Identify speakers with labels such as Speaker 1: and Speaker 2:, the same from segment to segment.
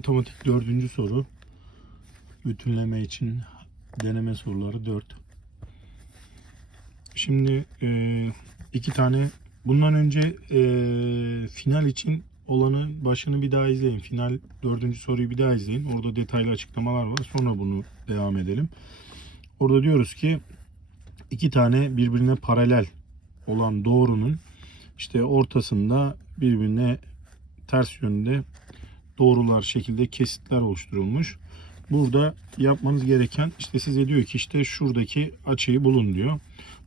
Speaker 1: Matematik dördüncü soru. Bütünleme için deneme soruları 4. Şimdi e, iki tane bundan önce e, final için olanı başını bir daha izleyin. Final dördüncü soruyu bir daha izleyin. Orada detaylı açıklamalar var. Sonra bunu devam edelim. Orada diyoruz ki iki tane birbirine paralel olan doğrunun işte ortasında birbirine ters yönde doğrular şekilde kesitler oluşturulmuş. Burada yapmanız gereken işte size diyor ki işte şuradaki açıyı bulun diyor.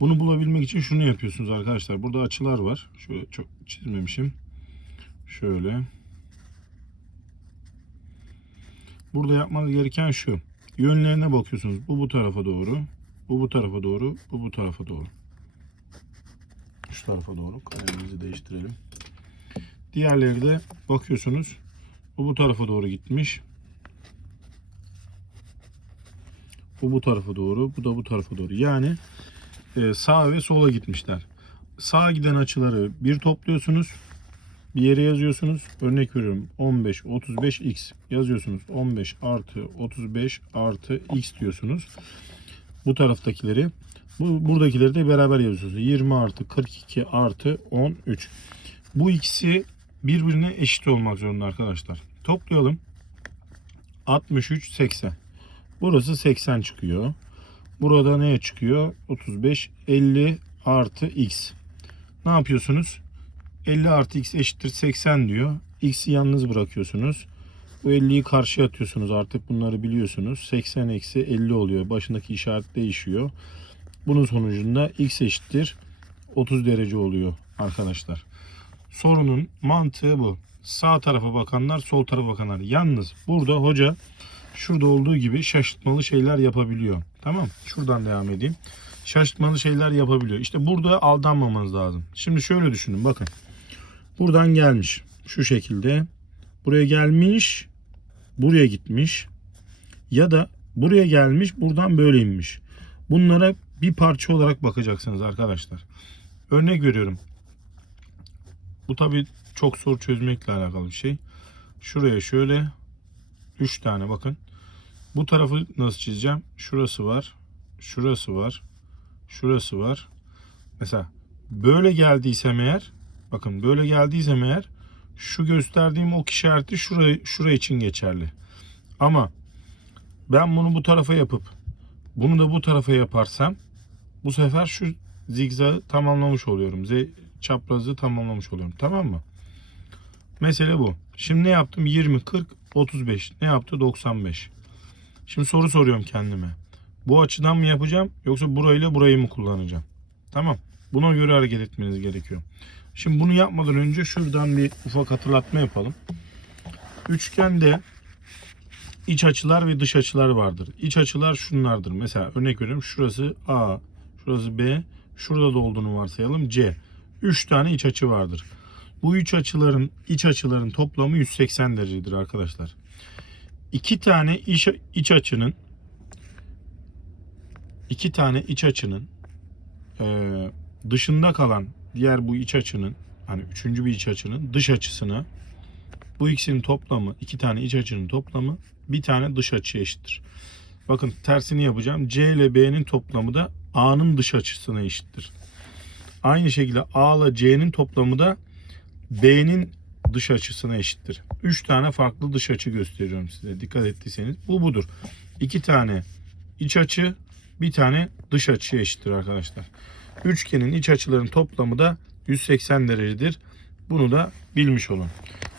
Speaker 1: Bunu bulabilmek için şunu yapıyorsunuz arkadaşlar. Burada açılar var. Şöyle çok çizmemişim. Şöyle. Burada yapmanız gereken şu. Yönlerine bakıyorsunuz. Bu bu tarafa doğru. Bu bu tarafa doğru. Bu bu tarafa doğru. Şu tarafa doğru. Kalemimizi değiştirelim. Diğerleri de bakıyorsunuz. Bu bu tarafa doğru gitmiş. Bu bu tarafa doğru. Bu da bu tarafa doğru. Yani e, sağa ve sola gitmişler. Sağa giden açıları bir topluyorsunuz. Bir yere yazıyorsunuz. Örnek veriyorum 15, 35, x yazıyorsunuz. 15 artı 35 artı x diyorsunuz. Bu taraftakileri. Bu, buradakileri de beraber yazıyorsunuz. 20 artı 42 artı 13. Bu ikisi birbirine eşit olmak zorunda arkadaşlar. Toplayalım. 63, 80. Burası 80 çıkıyor. Burada neye çıkıyor? 35, 50 artı x. Ne yapıyorsunuz? 50 artı x eşittir 80 diyor. X'i yalnız bırakıyorsunuz. Bu 50'yi karşıya atıyorsunuz artık bunları biliyorsunuz. 80 eksi 50 oluyor. Başındaki işaret değişiyor. Bunun sonucunda x eşittir 30 derece oluyor arkadaşlar. Sorunun mantığı bu. Sağ tarafa bakanlar, sol tarafa bakanlar. Yalnız burada hoca şurada olduğu gibi şaşırtmalı şeyler yapabiliyor. Tamam. Şuradan devam edeyim. Şaşırtmalı şeyler yapabiliyor. İşte burada aldanmamanız lazım. Şimdi şöyle düşünün bakın. Buradan gelmiş. Şu şekilde. Buraya gelmiş. Buraya gitmiş. Ya da buraya gelmiş. Buradan böyle inmiş. Bunlara bir parça olarak bakacaksınız arkadaşlar. Örnek veriyorum. Bu tabi çok soru çözmekle alakalı bir şey. Şuraya şöyle 3 tane bakın. Bu tarafı nasıl çizeceğim? Şurası var. Şurası var. Şurası var. Mesela böyle geldiysem eğer bakın böyle geldiysem eğer şu gösterdiğim ok işareti şuraya, şura için geçerli. Ama ben bunu bu tarafa yapıp bunu da bu tarafa yaparsam bu sefer şu zigzagı tamamlamış oluyorum. Z çaprazı tamamlamış oluyorum. Tamam mı? Mesele bu. Şimdi ne yaptım? 20, 40, 35. Ne yaptı? 95. Şimdi soru soruyorum kendime. Bu açıdan mı yapacağım yoksa burayla burayı mı kullanacağım? Tamam. Buna göre hareket etmeniz gerekiyor. Şimdi bunu yapmadan önce şuradan bir ufak hatırlatma yapalım. Üçgende iç açılar ve dış açılar vardır. İç açılar şunlardır. Mesela örnek veriyorum şurası A, şurası B, şurada da olduğunu varsayalım C. 3 tane iç açı vardır. Bu üç açıların iç açıların toplamı 180 derecedir arkadaşlar. İki tane iç, iç açının iki tane iç açının e, dışında kalan diğer bu iç açının hani üçüncü bir iç açının dış açısına bu ikisinin toplamı iki tane iç açının toplamı bir tane dış açı eşittir. Bakın tersini yapacağım. C ile B'nin toplamı da A'nın dış açısına eşittir. Aynı şekilde A ile C'nin toplamı da B'nin dış açısına eşittir. 3 tane farklı dış açı gösteriyorum size. Dikkat ettiyseniz bu budur. 2 tane iç açı, bir tane dış açıya eşittir arkadaşlar. Üçgenin iç açıların toplamı da 180 derecedir. Bunu da bilmiş olun.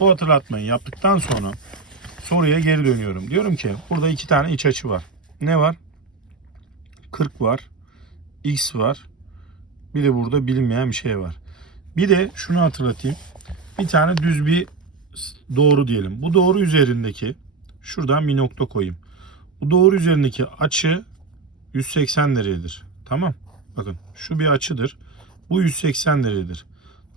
Speaker 1: Bu hatırlatmayı yaptıktan sonra soruya geri dönüyorum. Diyorum ki burada iki tane iç açı var. Ne var? 40 var. X var. Bir de burada bilinmeyen bir şey var. Bir de şunu hatırlatayım. Bir tane düz bir doğru diyelim. Bu doğru üzerindeki şuradan bir nokta koyayım. Bu doğru üzerindeki açı 180 derecedir. Tamam. Bakın şu bir açıdır. Bu 180 derecedir.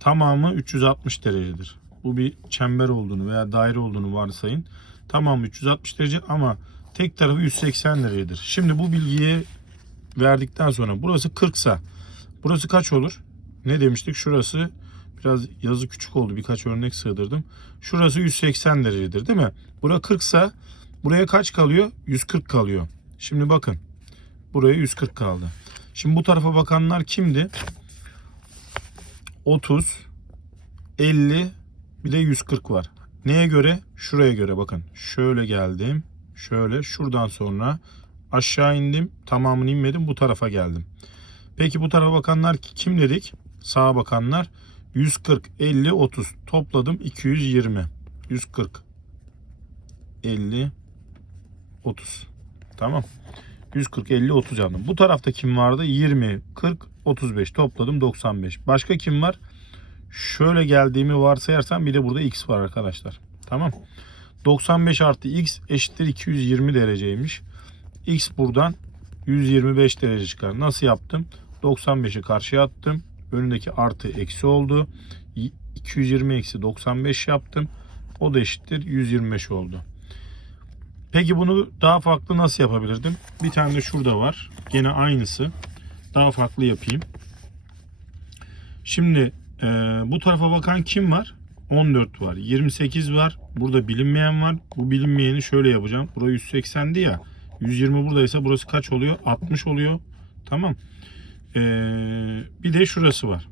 Speaker 1: Tamamı 360 derecedir. Bu bir çember olduğunu veya daire olduğunu varsayın. Tamamı 360 derece ama tek tarafı 180 derecedir. Şimdi bu bilgiyi verdikten sonra burası 40 sa burası kaç olur? Ne demiştik? Şurası Biraz yazı küçük oldu. Birkaç örnek sığdırdım. Şurası 180 derecedir değil mi? Bura 40 sa buraya kaç kalıyor? 140 kalıyor. Şimdi bakın. Buraya 140 kaldı. Şimdi bu tarafa bakanlar kimdi? 30, 50, bir de 140 var. Neye göre? Şuraya göre bakın. Şöyle geldim. Şöyle şuradan sonra aşağı indim. Tamamını inmedim. Bu tarafa geldim. Peki bu tarafa bakanlar kim dedik? Sağa bakanlar 140, 50, 30. Topladım 220. 140, 50, 30. Tamam. 140, 50, 30 aldım. Bu tarafta kim vardı? 20, 40, 35. Topladım 95. Başka kim var? Şöyle geldiğimi varsayarsam bir de burada x var arkadaşlar. Tamam. 95 artı x eşittir 220 dereceymiş. X buradan 125 derece çıkar. Nasıl yaptım? 95'i karşıya attım. Önündeki artı eksi oldu. 220 eksi 95 yaptım. O da eşittir 125 oldu. Peki bunu daha farklı nasıl yapabilirdim? Bir tane de şurada var. Gene aynısı. Daha farklı yapayım. Şimdi e, bu tarafa bakan kim var? 14 var. 28 var. Burada bilinmeyen var. Bu bilinmeyeni şöyle yapacağım. Burası 180'di ya. 120 buradaysa burası kaç oluyor? 60 oluyor. Tamam. Ee, bir de şurası var.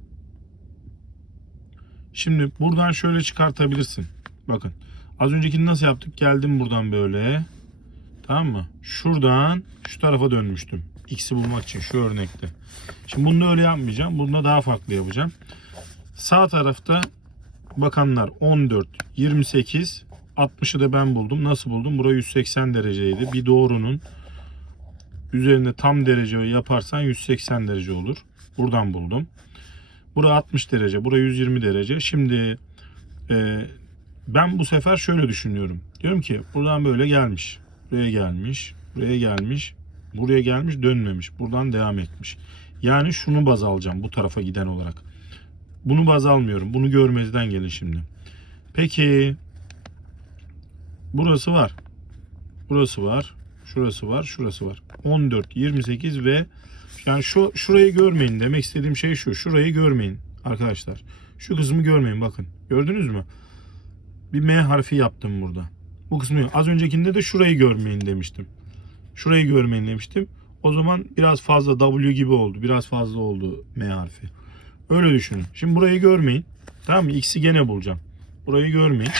Speaker 1: Şimdi buradan şöyle çıkartabilirsin. Bakın. Az öncekini nasıl yaptık? Geldim buradan böyle. Tamam mı? Şuradan şu tarafa dönmüştüm. X'i bulmak için şu örnekte. Şimdi bunu da öyle yapmayacağım. Bunu da daha farklı yapacağım. Sağ tarafta bakanlar 14, 28, 60'ı da ben buldum. Nasıl buldum? Burası 180 dereceydi. Bir doğrunun üzerinde tam derece yaparsan 180 derece olur. Buradan buldum. Bura 60 derece, bura 120 derece. Şimdi e, ben bu sefer şöyle düşünüyorum. Diyorum ki buradan böyle gelmiş, buraya gelmiş, buraya gelmiş, buraya gelmiş, dönmemiş. Buradan devam etmiş. Yani şunu baz alacağım bu tarafa giden olarak. Bunu baz almıyorum. Bunu görmezden gelin şimdi. Peki burası var. Burası var. Şurası var. Şurası var. 14, 28 ve yani şu şurayı görmeyin. Demek istediğim şey şu. Şurayı görmeyin arkadaşlar. Şu kısmı görmeyin bakın. Gördünüz mü? Bir M harfi yaptım burada. Bu kısmı. Az öncekinde de şurayı görmeyin demiştim. Şurayı görmeyin demiştim. O zaman biraz fazla W gibi oldu. Biraz fazla oldu M harfi. Öyle düşünün. Şimdi burayı görmeyin. Tamam mı? X'i gene bulacağım. Burayı görmeyin.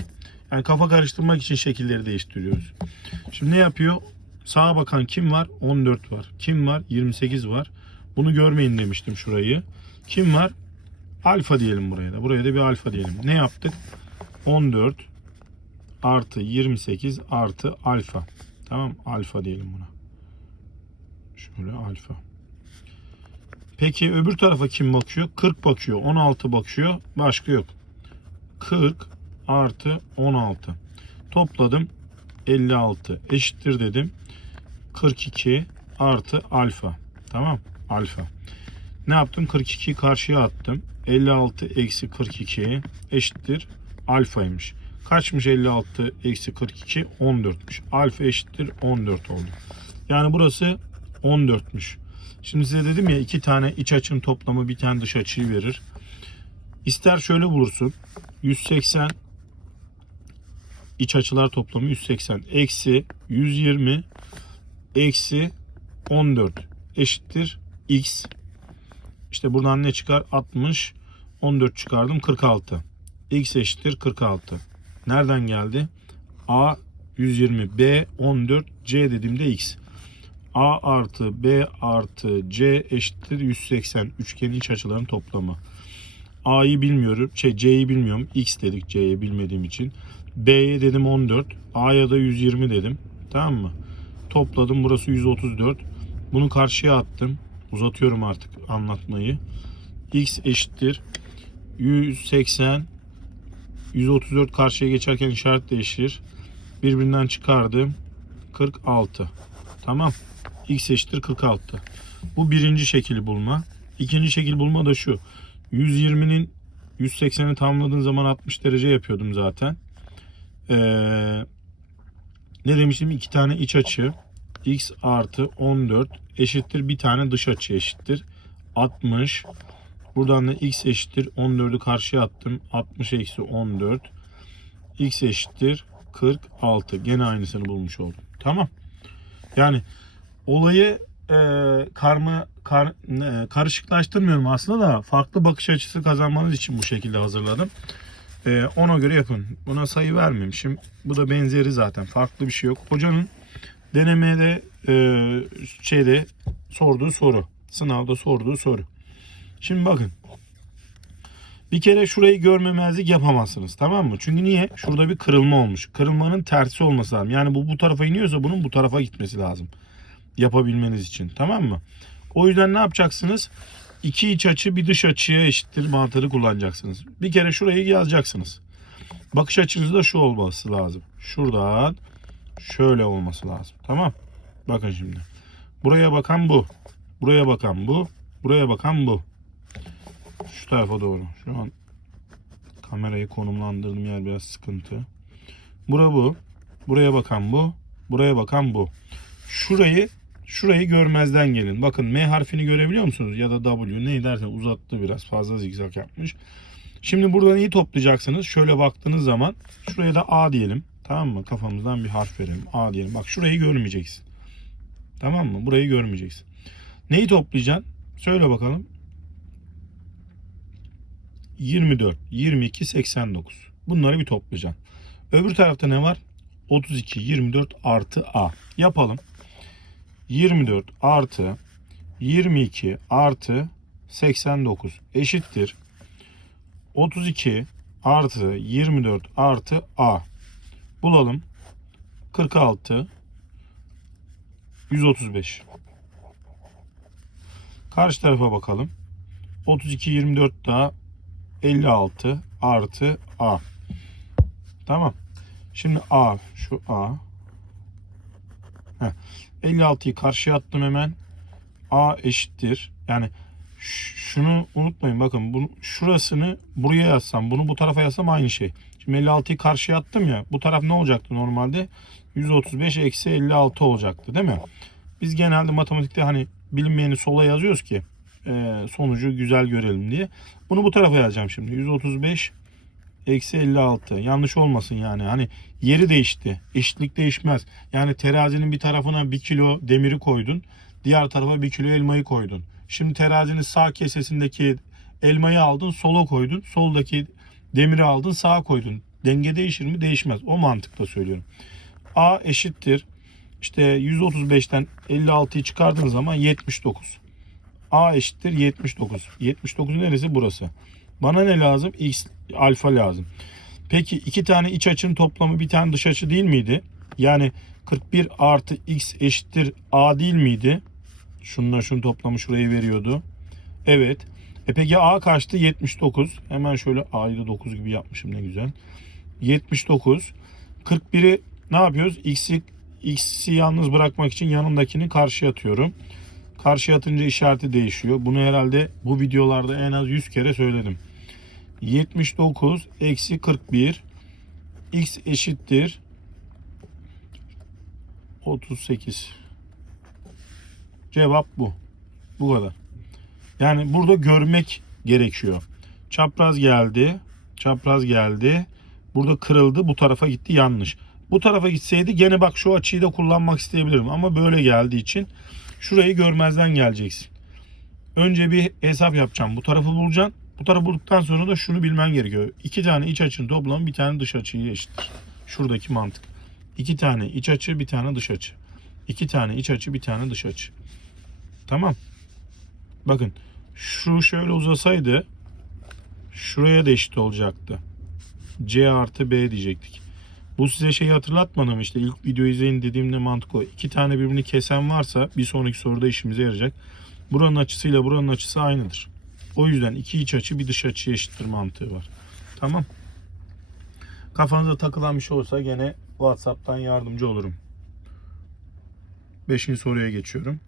Speaker 1: Yani kafa karıştırmak için şekilleri değiştiriyoruz. Şimdi ne yapıyor? Sağa bakan kim var? 14 var. Kim var? 28 var. Bunu görmeyin demiştim şurayı. Kim var? Alfa diyelim buraya da. Buraya da bir alfa diyelim. Ne yaptık? 14 artı 28 artı alfa. Tamam alfa diyelim buna. Şöyle alfa. Peki öbür tarafa kim bakıyor? 40 bakıyor. 16 bakıyor. Başka yok. 40 artı 16. Topladım. 56 eşittir dedim. 42 artı alfa. Tamam. Alfa. Ne yaptım? 42'yi karşıya attım. 56 eksi 42 eşittir. Alfaymış. Kaçmış 56 eksi 42? 14'müş. Alfa eşittir 14 oldu. Yani burası 14'müş. Şimdi size dedim ya iki tane iç açının toplamı bir tane dış açıyı verir. İster şöyle bulursun. 180 iç açılar toplamı 180 eksi 120 eksi 14 eşittir x. İşte buradan ne çıkar? 60 14 çıkardım 46. x eşittir 46. Nereden geldi? A 120 B 14 C dediğimde x. A artı B artı C eşittir 180. Üçgenin iç açılarının toplamı. A'yı bilmiyorum. Şey C'yi bilmiyorum. X dedik C'yi bilmediğim için. B'ye dedim 14. A'ya da 120 dedim. Tamam mı? Topladım. Burası 134. Bunu karşıya attım. Uzatıyorum artık anlatmayı. X eşittir 180 134 karşıya geçerken işaret değişir. Birbirinden çıkardım. 46. Tamam. X eşittir 46. Bu birinci şekil bulma. İkinci şekil bulma da şu. 120'nin 180'i tamamladığın zaman 60 derece yapıyordum zaten. Ee, ne demiştim? İki tane iç açı. X artı 14 eşittir bir tane dış açı eşittir. 60 Buradan da x eşittir 14'ü karşıya attım. 60 eksi 14. x eşittir 46. Gene aynısını bulmuş oldum. Tamam. Yani olayı e, karma kar, e, karışıklaştırmıyorum aslında da farklı bakış açısı kazanmanız için bu şekilde hazırladım. E, ona göre yapın. Buna sayı vermemişim. Bu da benzeri zaten. Farklı bir şey yok. Hocanın denemede e, şeyde sorduğu soru. Sınavda sorduğu soru. Şimdi bakın. Bir kere şurayı görmemezlik yapamazsınız. Tamam mı? Çünkü niye? Şurada bir kırılma olmuş. Kırılmanın tersi olması lazım. Yani bu bu tarafa iniyorsa bunun bu tarafa gitmesi lazım. Yapabilmeniz için. Tamam mı? O yüzden ne yapacaksınız? İki iç açı bir dış açıya eşittir mantığını kullanacaksınız. Bir kere şurayı yazacaksınız. Bakış açınız da şu olması lazım. Şuradan şöyle olması lazım. Tamam. Bakın şimdi. Buraya bakan bu. Buraya bakan bu. Buraya bakan bu. Şu tarafa doğru. Şu an kamerayı konumlandırdığım yer biraz sıkıntı. Bura bu. Buraya bakan bu. Buraya bakan bu. Şurayı şurayı görmezden gelin. Bakın M harfini görebiliyor musunuz? Ya da W ne dersen uzattı biraz fazla zigzag yapmış. Şimdi buradan iyi toplayacaksınız. Şöyle baktığınız zaman şuraya da A diyelim. Tamam mı? Kafamızdan bir harf verelim. A diyelim. Bak şurayı görmeyeceksin. Tamam mı? Burayı görmeyeceksin. Neyi toplayacaksın? Söyle bakalım. 24, 22, 89. Bunları bir toplayacaksın. Öbür tarafta ne var? 32, 24 artı A. Yapalım. 24 artı 22 artı 89 eşittir. 32 artı 24 artı A. Bulalım. 46 135. Karşı tarafa bakalım. 32 24 daha 56 artı A. Tamam. Şimdi A şu A. Heh. 56'yı karşıya attım hemen. A eşittir. Yani şunu unutmayın bakın bunu şurasını buraya yazsam bunu bu tarafa yazsam aynı şey. Şimdi 56'yı karşıya attım ya bu taraf ne olacaktı normalde? 135 eksi 56 olacaktı değil mi? Biz genelde matematikte hani bilinmeyeni sola yazıyoruz ki sonucu güzel görelim diye. Bunu bu tarafa yazacağım şimdi. 135 eksi 56. Yanlış olmasın yani. Hani yeri değişti. Eşitlik değişmez. Yani terazinin bir tarafına 1 kilo demiri koydun. Diğer tarafa 1 kilo elmayı koydun. Şimdi terazinin sağ kesesindeki elmayı aldın sola koydun. Soldaki demiri aldın sağa koydun. Denge değişir mi? Değişmez. O mantıkla söylüyorum. A eşittir. İşte 135'ten 56'yı çıkardığın zaman 79. A eşittir 79. 79 neresi? Burası. Bana ne lazım? X alfa lazım. Peki iki tane iç açının toplamı bir tane dış açı değil miydi? Yani 41 artı x eşittir a değil miydi? Şununla şunun toplamı şurayı veriyordu. Evet. E peki a kaçtı? 79. Hemen şöyle a'yı da 9 gibi yapmışım ne güzel. 79. 41'i ne yapıyoruz? X'i x'i yalnız bırakmak için yanındakini karşıya atıyorum. Karşıya atınca işareti değişiyor. Bunu herhalde bu videolarda en az 100 kere söyledim. 79 eksi 41 x eşittir 38. Cevap bu. Bu kadar. Yani burada görmek gerekiyor. Çapraz geldi. Çapraz geldi. Burada kırıldı. Bu tarafa gitti. Yanlış. Bu tarafa gitseydi gene bak şu açıyı da kullanmak isteyebilirim. Ama böyle geldiği için şurayı görmezden geleceksin. Önce bir hesap yapacağım. Bu tarafı bulacaksın. Bu tarafı bulduktan sonra da şunu bilmen gerekiyor. İki tane iç açının toplamı bir tane dış açıya eşittir. Şuradaki mantık. İki tane iç açı, bir tane dış açı. İki tane iç açı, bir tane dış açı. Tamam. Bakın şu şöyle uzasaydı şuraya da eşit olacaktı. C artı B diyecektik. Bu size şeyi hatırlatmadı mı işte ilk videoyu izleyin dediğimde mantık o. İki tane birbirini kesen varsa bir sonraki soruda işimize yarayacak. Buranın açısıyla buranın açısı aynıdır. O yüzden iki iç açı bir dış açı eşittir mantığı var. Tamam. Kafanıza takılan bir şey olsa gene WhatsApp'tan yardımcı olurum. Beşinci soruya geçiyorum.